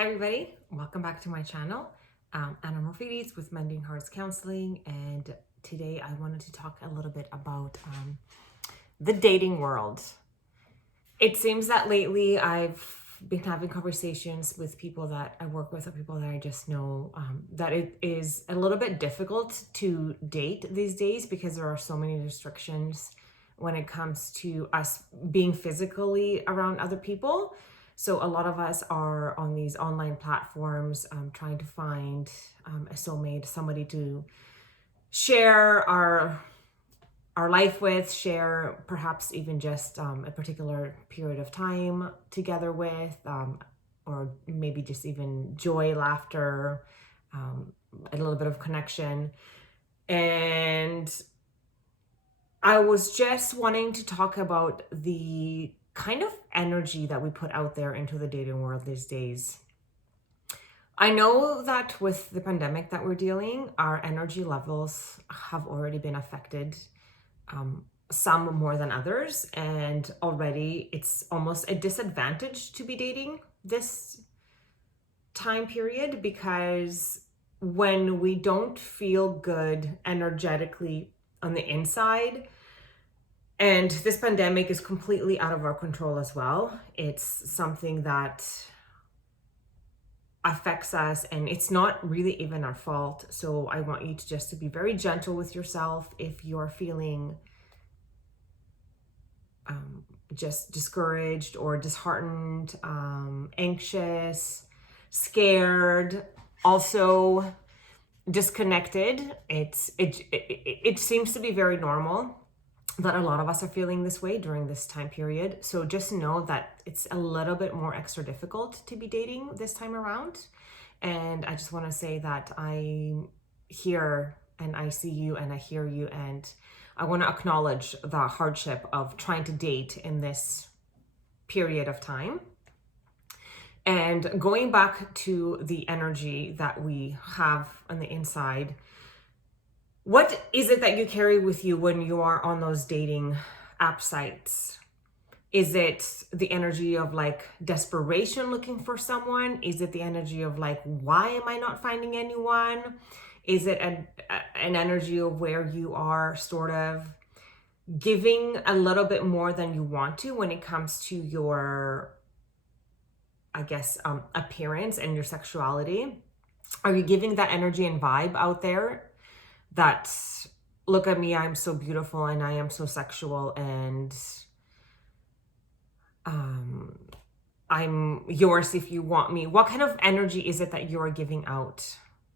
Hi everybody, welcome back to my channel. Anna Morphides with Mending Hearts Counseling, and today I wanted to talk a little bit about the dating world. It seems that lately I've been having conversations with people that I work with or people that I just know that it is a little bit difficult to date these days because there are so many restrictions when it comes to us being physically around other people. So a lot of us are on these online platforms trying to find a soulmate, somebody to share our life with, share perhaps even just a particular period of time together with, or maybe just even joy, laughter, a little bit of connection. And I was just wanting to talk about the kind of energy that we put out there into the dating world these days. I know that with the pandemic that we're dealing, our energy levels have already been affected, some more than others, and already it's almost a disadvantage to be dating this time period because when we don't feel good energetically on the inside, and this pandemic is completely out of our control as well. It's something that affects us and it's not really even our fault. So I want you to just to be very gentle with yourself if you're feeling just discouraged or disheartened, anxious, scared, also disconnected. It seems to be very normal that a lot of us are feeling this way during this time period. So just know that it's a little bit more extra difficult to be dating this time around. And I just want to say that I'm here and I see you and I hear you, and I want to acknowledge the hardship of trying to date in this period of time. And going back to the energy that we have on the inside, what is it that you carry with you when you are on those dating app sites? Is it the energy of like desperation looking for someone? Is it the energy of like, why am I not finding anyone? Is it an energy of where you are sort of giving a little bit more than you want to when it comes to your, I guess, appearance and your sexuality? Are you giving that energy and vibe out there that, look at me, I'm so beautiful and I am so sexual and I'm yours if you want me? What kind of energy is it that you're giving out?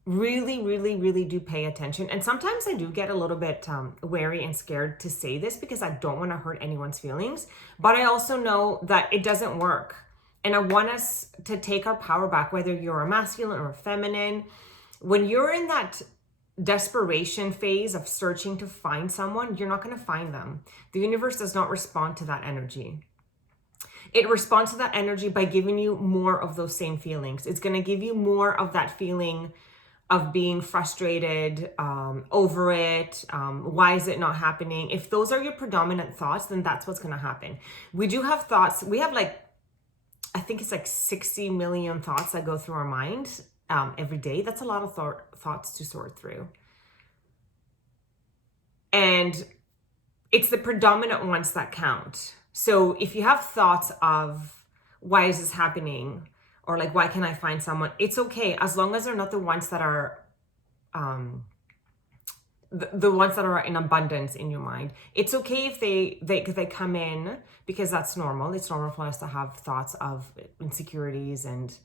Really, really, really do pay attention. And sometimes I do get a little bit wary and scared to say this because I don't want to hurt anyone's feelings, but I also know that it doesn't work. And I want us to take our power back, whether you're a masculine or a feminine. When you're in that desperation phase of searching to find someone, you're not going to find them. The universe does not respond to that energy. It responds to that energy by giving you more of those same feelings. It's going to give you more of that feeling of being frustrated, over it. Why is it not happening? If those are your predominant thoughts, then that's what's going to happen. We do have thoughts. We have I think it's like 60 million thoughts that go through our mind every day. That's a lot of thoughts to sort through. And it's the predominant ones that count. So if you have thoughts of why is this happening, or like, why can't I find someone? It's okay, as long as they're not the ones that are the ones that are in abundance in your mind. It's okay if they come in, because that's normal. It's normal for us to have thoughts of insecurities and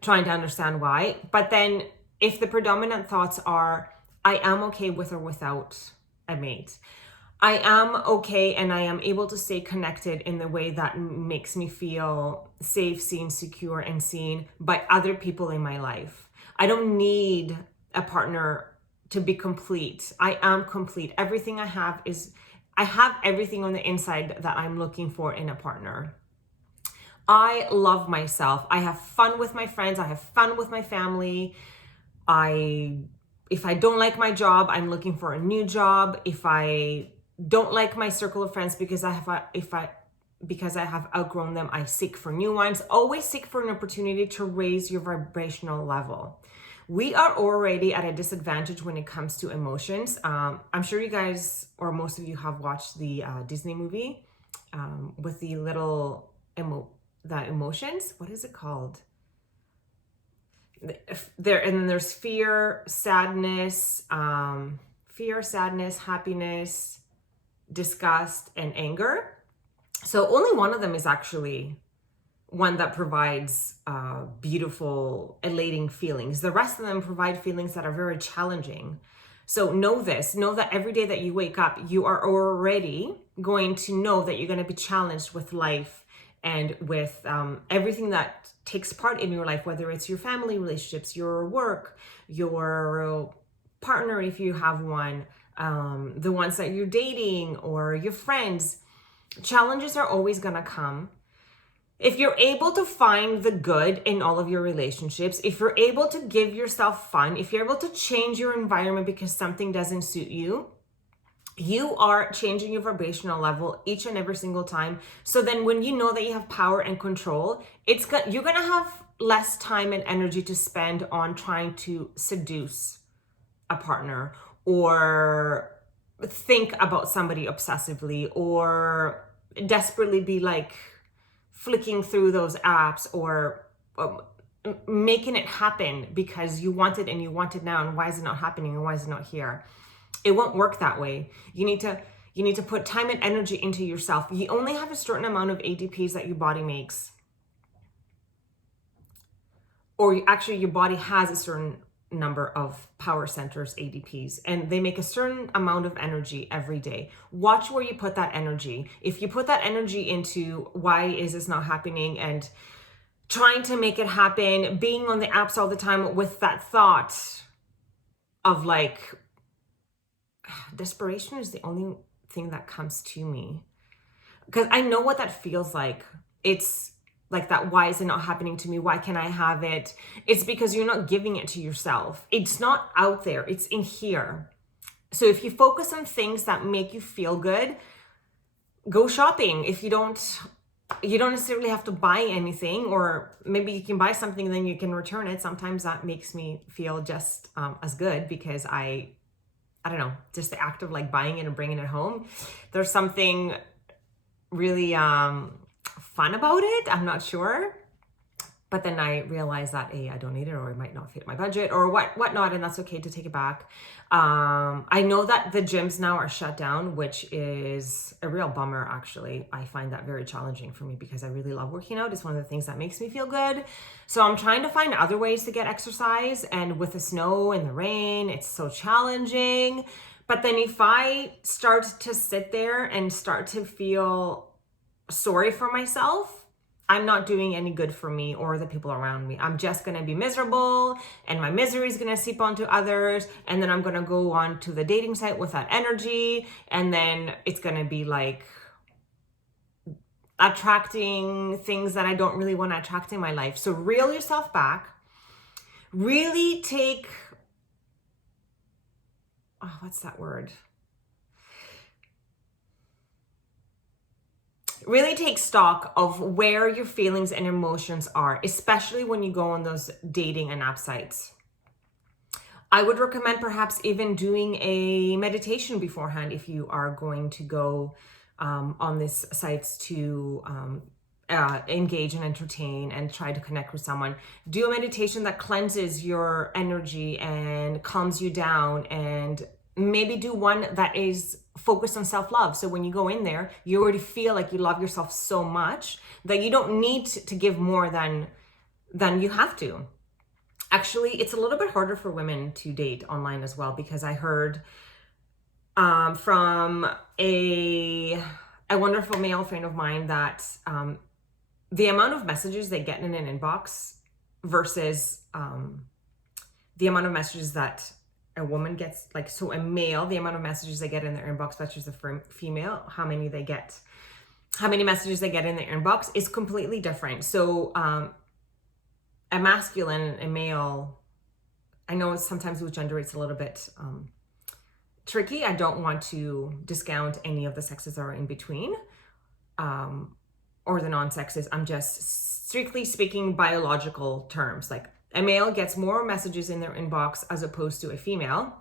trying to understand why. But then if the predominant thoughts are, I am okay with or without a mate, I am okay and I am able to stay connected in the way that makes me feel safe, seen, secure, and seen by other people in my life. I don't need a partner to be complete. I am complete. Everything I have everything on the inside that I'm looking for in a partner. I love myself. I have fun with my friends. I have fun with my family. If I don't like my job, I'm looking for a new job. If I don't like my circle of friends because because I have outgrown them, I seek for new ones. Always seek for an opportunity to raise your vibrational level. We are already at a disadvantage when it comes to emotions. I'm sure you guys, or most of you, have watched the Disney movie with the little the emotions. What is it called? There, and then there's fear, sadness, happiness, disgust, and anger. So only one of them is actually one that provides beautiful, elating feelings. The rest of them provide feelings that are very challenging. So know that every day that you wake up, you are already going to know that you're going to be challenged with life and with everything that takes part in your life, whether it's your family relationships, your work, your partner, if you have one, the ones that you're dating, or your friends. Challenges are always going to come. If you're able to find the good in all of your relationships, if you're able to give yourself fun, if you're able to change your environment because something doesn't suit you, you are changing your vibrational level each and every single time. So then when you know that you have power and control, you're going to have less time and energy to spend on trying to seduce a partner, or think about somebody obsessively, or desperately be like flicking through those apps, or making it happen because you want it and you want it now, and why is it not happening, and why is it not here? It won't work that way. You need to put time and energy into yourself. You only have a certain amount of ADPs that your body makes, or actually your body has a certain number of power centers, ADPs, and they make a certain amount of energy every day. Watch where you put that energy. If you put that energy into why is this not happening, and trying to make it happen, being on the apps all the time with that thought of like, desperation is the only thing that comes to me, because I know what that feels like. It's like that, why is it not happening to me? Why can't I have it? It's because you're not giving it to yourself. It's not out there, it's in here. So if you focus on things that make you feel good, go shopping. If you don't necessarily have to buy anything, or maybe you can buy something and then you can return it. Sometimes that makes me feel just as good, because I don't know, just the act of like buying it and bringing it home, there's something really fun about it. I'm not sure. But then I realized that I don't need it, or it might not fit my budget, or whatnot, and that's okay to take it back. I know that the gyms now are shut down, which is a real bummer, actually. I find that very challenging for me, because I really love working out. It's one of the things that makes me feel good. So I'm trying to find other ways to get exercise, and with the snow and the rain, it's so challenging. But then if I start to sit there and start to feel sorry for myself, I'm not doing any good for me or the people around me. I'm just going to be miserable, and my misery is going to seep onto others. And then I'm going to go on to the dating site with that energy. And then it's going to be like attracting things that I don't really want to attract in my life. So reel yourself back. Really take, what's that word? Really take stock of where your feelings and emotions are, especially when you go on those dating and app sites. I would recommend perhaps even doing a meditation beforehand if you are going to go on these sites to engage and entertain and try to connect with someone. Do a meditation that cleanses your energy and calms you down, and maybe do one that is focused on self-love. So when you go in there, you already feel like you love yourself so much that you don't need to give more than you have to. Actually, it's a little bit harder for women to date online as well, because I heard from a wonderful male friend of mine that the amount of messages they get in an inbox versus the amount of messages that a woman gets, like, so a male, the amount of messages they get in their inbox versus a female, how many messages they get in their inbox is completely different. So a masculine, a male, I know sometimes with gender it's a little bit tricky. I don't want to discount any of the sexes that are in between. or the non-sexist, I'm just strictly speaking biological terms. Like a male gets more messages in their inbox as opposed to a female.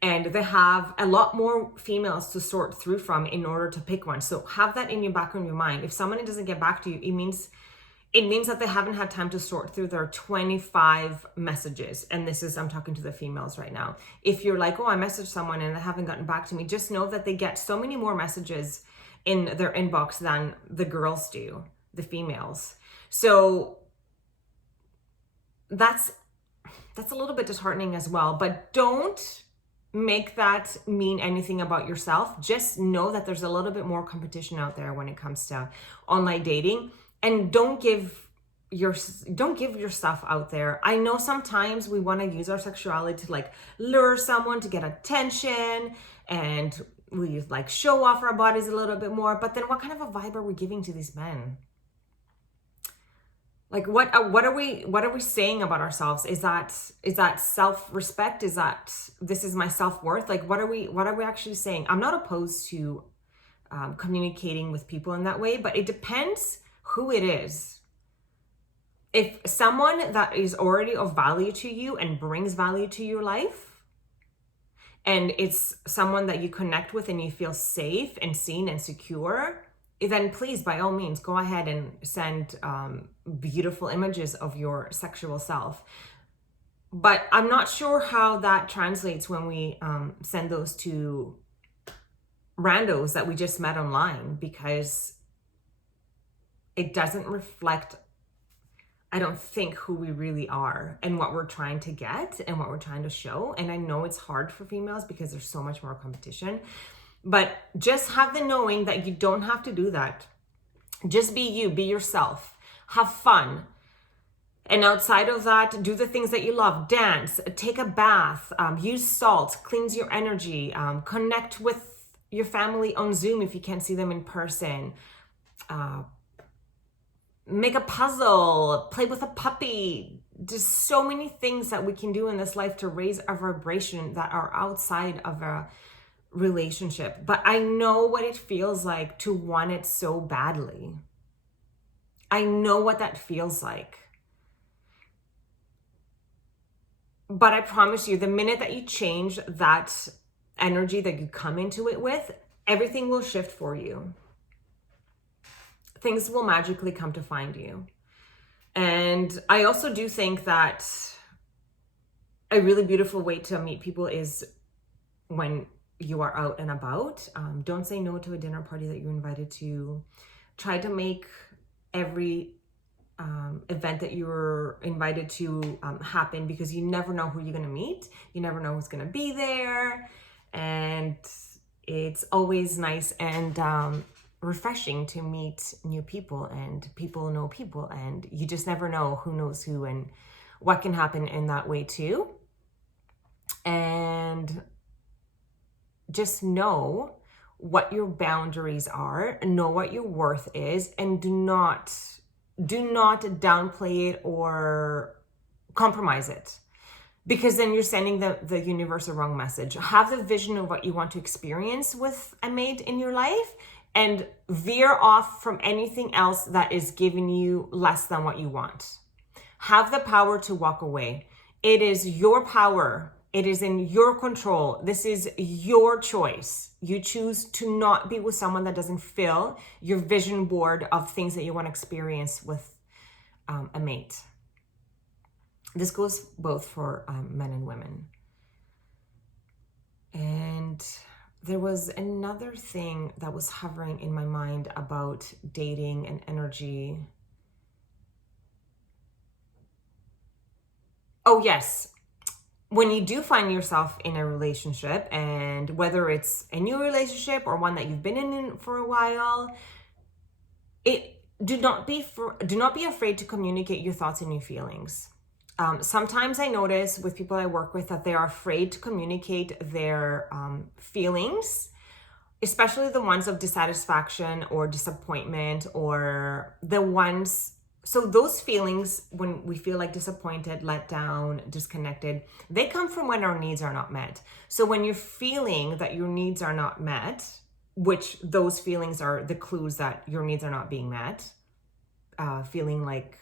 And they have a lot more females to sort through from in order to pick one. So have that in your back of your mind. If someone doesn't get back to you, it means that they haven't had time to sort through their 25 messages. And this is, I'm talking to the females right now. If you're like, oh, I messaged someone and they haven't gotten back to me, just know that they get so many more messages in their inbox than the girls do, the females. So that's a little bit disheartening as well, but don't make that mean anything about yourself. Just know that there's a little bit more competition out there when it comes to online dating, and don't give your stuff out there. I know sometimes we want to use our sexuality to like lure someone to get attention, and we like show off our bodies a little bit more, but then what kind of a vibe are we giving to these men? Like what are we saying about ourselves? Is that self-respect? Is that this is my self-worth? Like what are we actually saying? I'm not opposed to communicating with people in that way, but it depends who it is. If someone that is already of value to you and brings value to your life, and it's someone that you connect with and you feel safe and seen and secure, then please, by all means, go ahead and send beautiful images of your sexual self. But I'm not sure how that translates when we send those to randos that we just met online, because it doesn't reflect, I don't think, who we really are and what we're trying to get and what we're trying to show. And I know it's hard for females because there's so much more competition. But just have the knowing that you don't have to do that. Just be you, be yourself, have fun. And outside of that, do the things that you love. Dance, take a bath, use salt, cleanse your energy, connect with your family on Zoom if you can't see them in person. Make a puzzle, play with a puppy. There's so many things that we can do in this life to raise our vibration that are outside of a relationship. But I know what it feels like to want it so badly. I know what that feels like. But I promise you, the minute that you change that energy that you come into it with, everything will shift for you. Things will magically come to find you. And I also do think that a really beautiful way to meet people is when you are out and about. Don't say no to a dinner party that you're invited to. Try to make every event that you're invited to happen, because you never know who you're going to meet. You never know who's going to be there. And it's always nice and refreshing to meet new people, and people know people, and you just never know who knows who and what can happen in that way too. And just know what your boundaries are, know what your worth is, and do not downplay it or compromise it, because then you're sending the universe a wrong message. Have the vision of what you want to experience with a mate in your life, and veer off from anything else that is giving you less than what you want. Have the power to walk away. It is your power. It is in your control. This is your choice. You choose to not be with someone that doesn't fill your vision board of things that you want to experience with a mate. This goes both for men and women. And there was another thing that was hovering in my mind about dating and energy. Oh, yes. When you do find yourself in a relationship, and whether it's a new relationship or one that you've been in for a while, do not be afraid to communicate your thoughts and your feelings. Sometimes I notice with people I work with that they are afraid to communicate their feelings, especially the ones of dissatisfaction or disappointment, or the ones. So those feelings, when we feel like disappointed, let down, disconnected, they come from when our needs are not met. So when you're feeling that your needs are not met, which those feelings are the clues that your needs are not being met. Feeling like,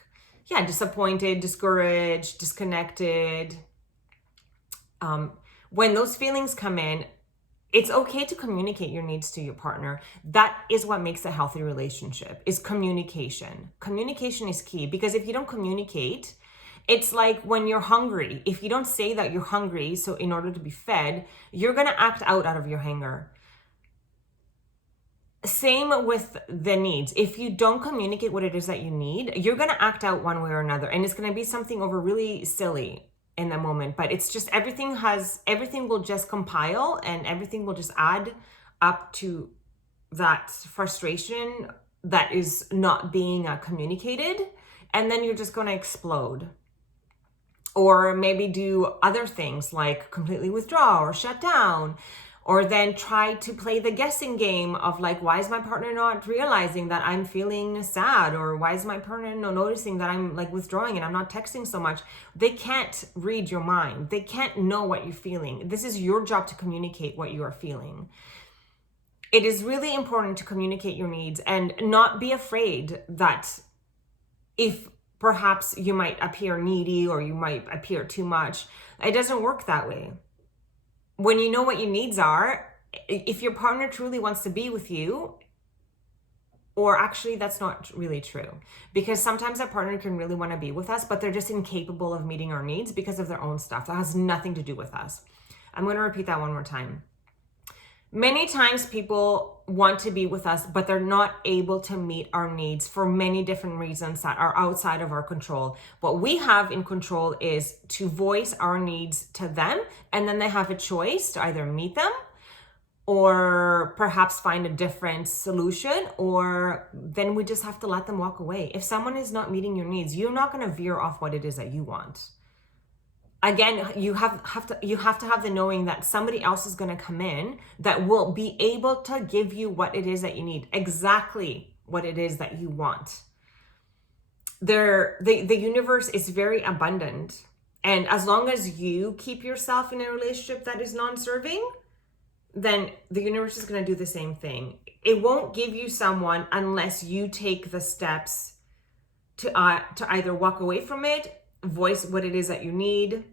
yeah, disappointed, discouraged, disconnected. When those feelings come in, it's okay to communicate your needs to your partner. That is what makes a healthy relationship, is communication. Communication is key, because if you don't communicate, it's like when you're hungry. If you don't say that you're hungry, so in order to be fed, you're going to act out of your hunger. Same with the needs. If you don't communicate what it is that you need, you're going to act out one way or another. And it's going to be something over really silly in the moment, but it's just everything will just compile, and everything will just add up to that frustration that is not being communicated. And then you're just going to explode, or maybe do other things like completely withdraw or shut down, or then try to play the guessing game of like, why is my partner not realizing that I'm feeling sad? Or why is my partner not noticing that I'm like withdrawing and I'm not texting so much? They can't read your mind. They can't know what you're feeling. This is your job to communicate what you are feeling. It is really important to communicate your needs and not be afraid that if perhaps you might appear needy or you might appear too much, it doesn't work that way. When you know what your needs are, if your partner truly wants to be with you, or actually that's not really true, because sometimes a partner can really want to be with us, but they're just incapable of meeting our needs because of their own stuff. That has nothing to do with us. I'm going to repeat that one more time. Many times people want to be with us, but they're not able to meet our needs for many different reasons that are outside of our control. What we have in control is to voice our needs to them, and then they have a choice to either meet them or perhaps find a different solution, or then we just have to let them walk away. If someone is not meeting your needs, you're not going to veer off what it is that you want. Again, you have to have the knowing that somebody else is going to come in that will be able to give you what it is that you need, exactly what it is that you want. The universe is very abundant, and as long as you keep yourself in a relationship that is non-serving, then the universe is going to do the same thing. It won't give you someone unless you take the steps to either walk away from it, voice what it is that you need,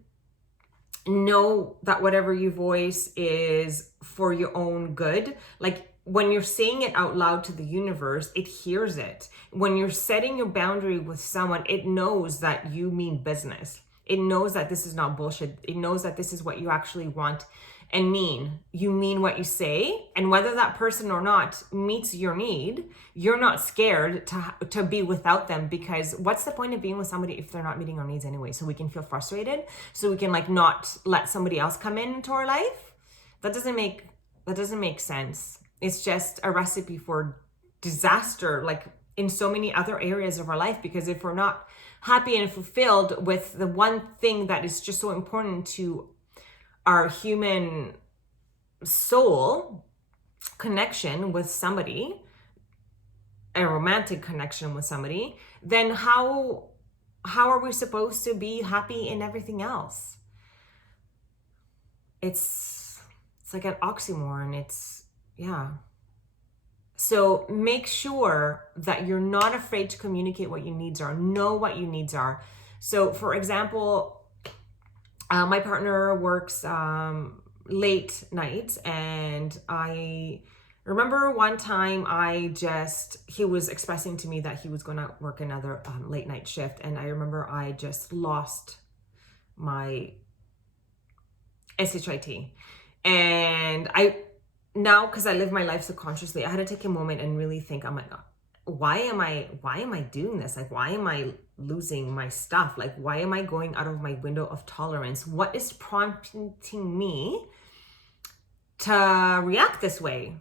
know that whatever you voice is for your own good. Like when you're saying it out loud to the universe, it hears it. When you're setting your boundary with someone, it knows that you mean business. It knows that this is not bullshit. It knows that this is what you actually want and mean. You mean what you say, and whether that person or not meets your need, you're not scared to be without them, because what's the point of being with somebody if they're not meeting our needs anyway? So we can feel frustrated, so we can like not let somebody else come into our life. That doesn't make sense. It's just a recipe for disaster, like in so many other areas of our life, because if we're not happy and fulfilled with the one thing that is just so important to our human soul, connection with somebody, a romantic connection with somebody, then how are we supposed to be happy in everything else? It's like an oxymoron. Yeah. So make sure that you're not afraid to communicate what your needs are. Know what your needs are. So for example, my partner works late nights, and I remember one time he was expressing to me that he was going to work another late night shift, and I remember I just lost my SHIT. And now, because I live my life so consciously, I had to take a moment and really think, oh my God, why am I doing this? Like, why am I losing my stuff? Like, why am I going out of my window of tolerance? What is prompting me to react this way?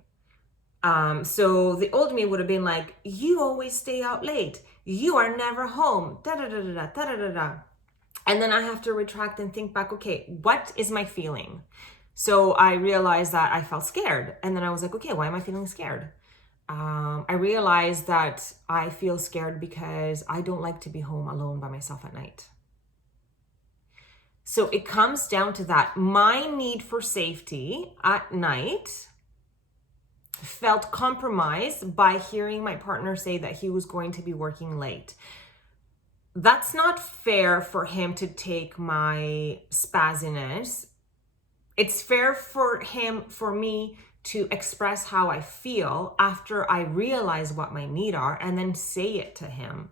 So the old me would have been like, you always stay out late. You are never home. Da da da da da da da da. And then I have to retract and think back, okay, what is my feeling? So I realized that I felt scared. And then I was like, okay, why am I feeling scared? I realized that I feel scared because I don't like to be home alone by myself at night. So it comes down to that. My need for safety at night felt compromised by hearing my partner say that he was going to be working late. That's not fair for him to take my spazziness. It's fair for me to express how I feel after I realize what my needs are and then say it to him.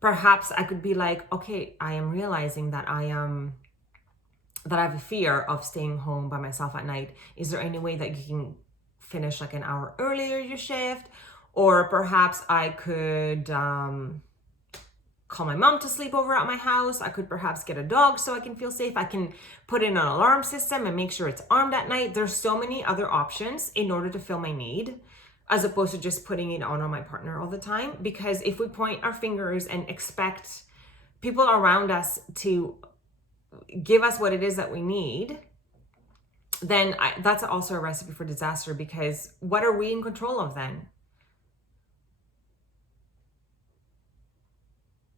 Perhaps I could be like, okay, I am realizing that I have a fear of staying home by myself at night. Is there any way that you can finish like an hour earlier your shift? Or perhaps I could call my mom to sleep over at my house. I could perhaps get a dog so I can feel safe. I can put in an alarm system and make sure it's armed at night. There's so many other options in order to fill my need, as opposed to just putting it on my partner all the time. Because if we point our fingers and expect people around us to give us what it is that we need, then that's also a recipe for disaster, because what are we in control of then?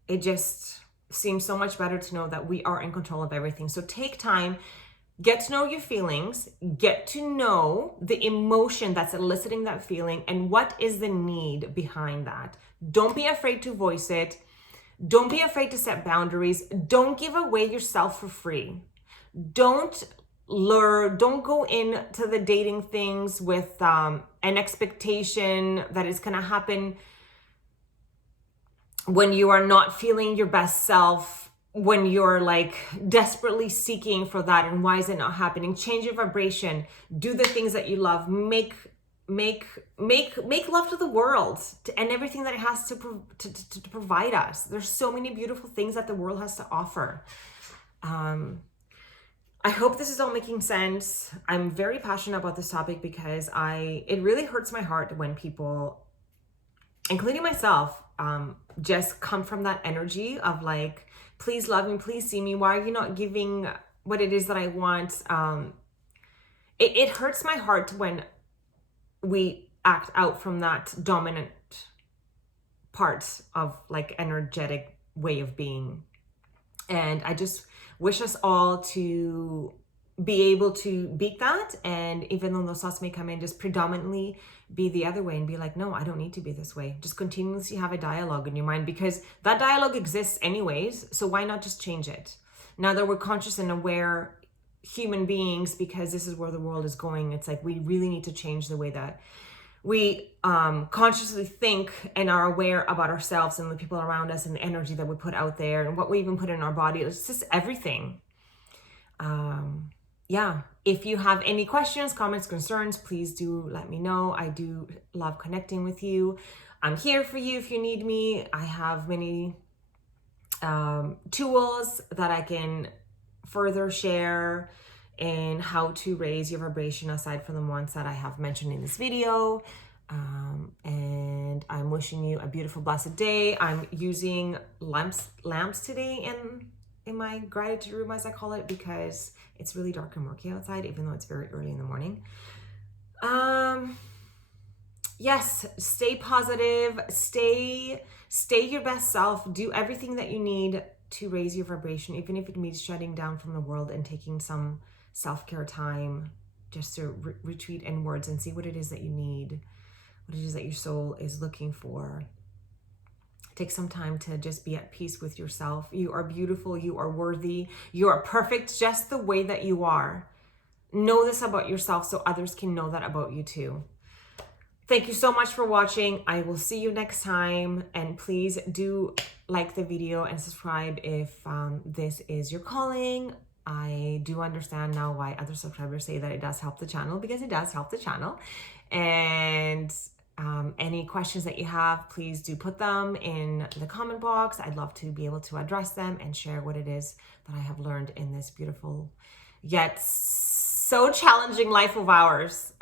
It just seems so much better to know that we are in control of everything. So take time, get to know your feelings, get to know the emotion that's eliciting that feeling and what is the need behind that. Don't be afraid to voice it. Don't be afraid to set boundaries. Don't give away yourself for free. Don't go into the dating things with an expectation that it's going to happen when you are not feeling your best self, when you're like desperately seeking for that. And why is it not happening? Change your vibration. Do the things that you love. Make love to the world and everything that it has to provide us. There's so many beautiful things that the world has to offer. I hope this is all making sense. I'm very passionate about this topic because it really hurts my heart when people, including myself, just come from that energy of like, please love me, please see me. Why are you not giving what it is that I want? It hurts my heart when we act out from that dominant part of like energetic way of being. And I just wish us all to be able to beat that. And even though those thoughts may come in, just predominantly be the other way and be like, no, I don't need to be this way. Just continuously have a dialogue in your mind, because that dialogue exists anyways. So why not just change it? Now that we're conscious and aware human beings, because this is where the world is going, it's like we really need to change the way that we consciously think and are aware about ourselves and the people around us and the energy that we put out there and what we even put in our body. It's just everything. Yeah, if you have any questions, comments, concerns, please do let me know. I do love connecting with you. I'm here for you if you need me. I have many tools that I can further share in how to raise your vibration aside from the ones that I have mentioned in this video. And I'm wishing you a beautiful, blessed day. I'm using lamps today in my gratitude room, as I call it, because it's really dark and murky outside, even though it's very early in the morning. Yes, stay positive, stay your best self, do everything that you need to raise your vibration, even if it means shutting down from the world and taking some self-care time just to retreat inwards and see what it is that you need, what it is that your soul is looking for. Take some time to just be at peace with yourself. You are beautiful. You are worthy. You are perfect just the way that you are. Know this about yourself so others can know that about you too. Thank you so much for watching. I will see you next time. And please do like the video and subscribe if this is your calling. I do understand now why other subscribers say that it does help the channel, because it does help the channel. And any questions that you have, please do put them in the comment box. I'd love to be able to address them and share what it is that I have learned in this beautiful yet so challenging life of ours.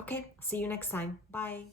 Okay, see you next time. Bye.